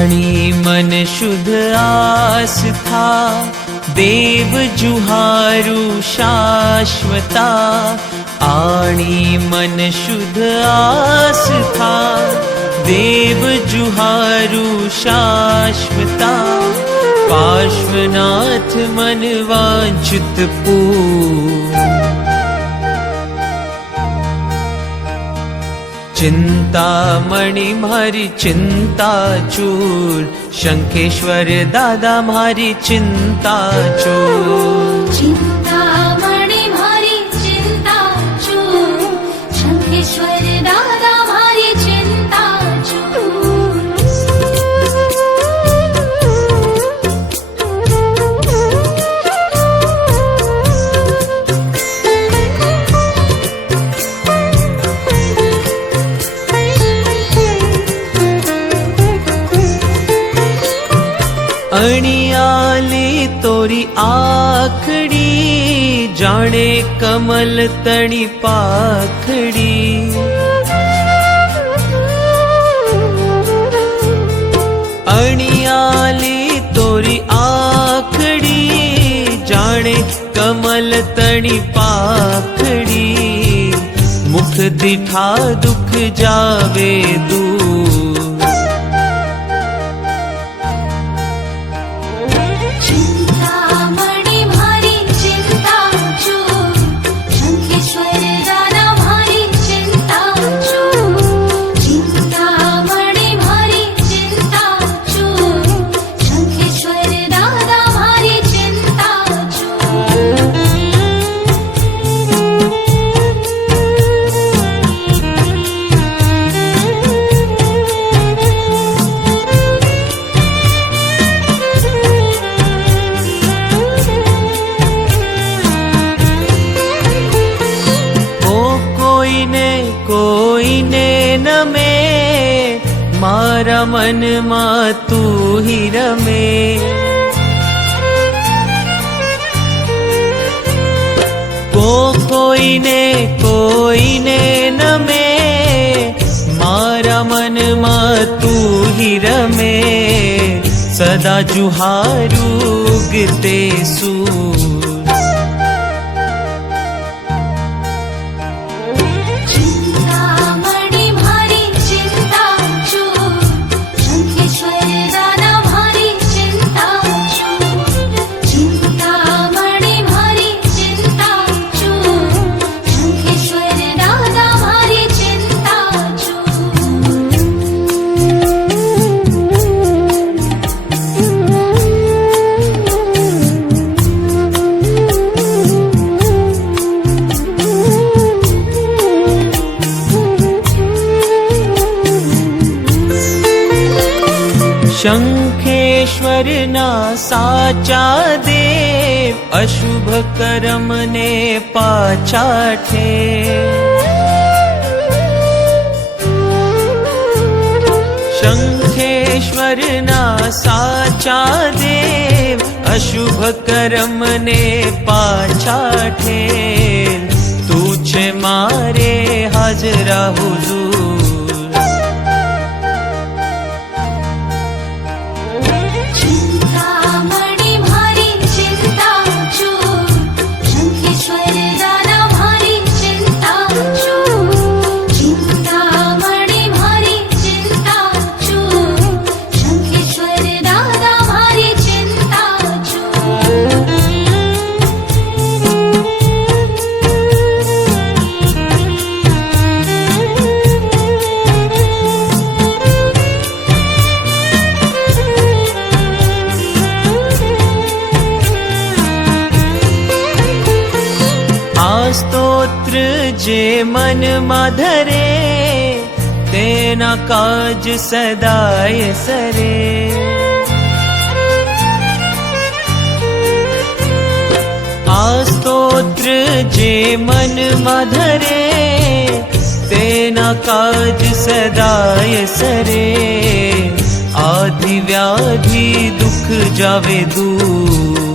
आणी मन शुद्ध आस्था, देव जुहारु शाश्वता। आणी मन शुद्ध आस्था, देव जुहारु शाश्वता। पार्श्वनाथ मन वांछित पूर्ण, चिंतामणि मारी चिंता चूर। शंखेश्वर दादा मारी चिंता चूर। चिंतामणि मारी चिंता चूर, शंखेश्वर दादा मारी चिंता चूर। अणियाली तोरी आखड़ी, जाने कमल तणी पाखड़ी। अणियाली तोरी आखड़ी, जाने कमल तणी पाखड़ी। मुख दिठा दुख जावे दूर। चिंतामणि मारी चिंता चूर, शंखेश्वर दादा मारी चिंता चूर। चिंतामणि मारी चिंता चूर, शंखेश्वर दादा मारी चिंता चूर। कोઈને નમે, મારા મનમાં તું ही રમે। કોઈને નમે, મારા મનમાં તું ही રમે। સદા જુહારું ઉગતે સૂર। चिंतामणि मारी चिंता चूर, शंखेश्वर दादा मारी चिंता चूर। चिंतामणि मारी चिंता चूर, शंखेश्वर दादा मारी चिंता शंखेश्वर ना साचा देव, अशुभ कर्म ने पाछा ठेर। शंखेश्वर ना साचा देव, अशुभ कर्म ने पाछा ठेर। तू छे मारे हाजरा हुजूर। चिंतामणि मारी चिंता चूर, शंखेश्वर दादा मारी चिंता चूर। चिंतामणि मारी चिंता चूर, शंखेश्वर दादा मारी चिंता चूर। स्तोत्र जे मन माधरे, तेना काज सदाय सरे। आ स्तोत्र जे मन माधरे, तेना काज सदाय सरे। आदि व्याधि दुख जावे दूर।